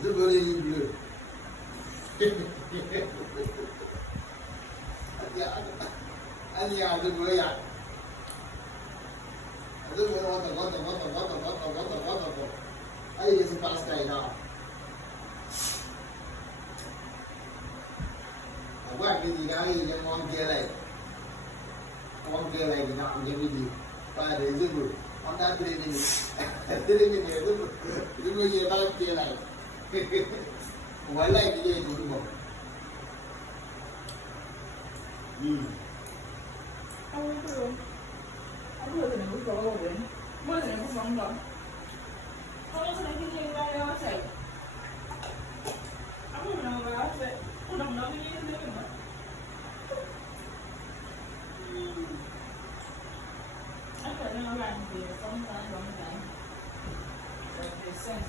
The very blue. And yeah, the way I don't know what. I just pass that now. What did the guy in one girl like? One girl like now, you but it's good. On that day, you will get out there like. Why like you do more? Không có luôn. Không có thì mình cũng rồi đến. Mới thì mình cũng vẫn rồi. Không có cái này kia ra đó sẽ. Không có nào vào sẽ. Có đồng đó cái gì mà. Anh phải nào làm thì không ra đồng này. Để xem.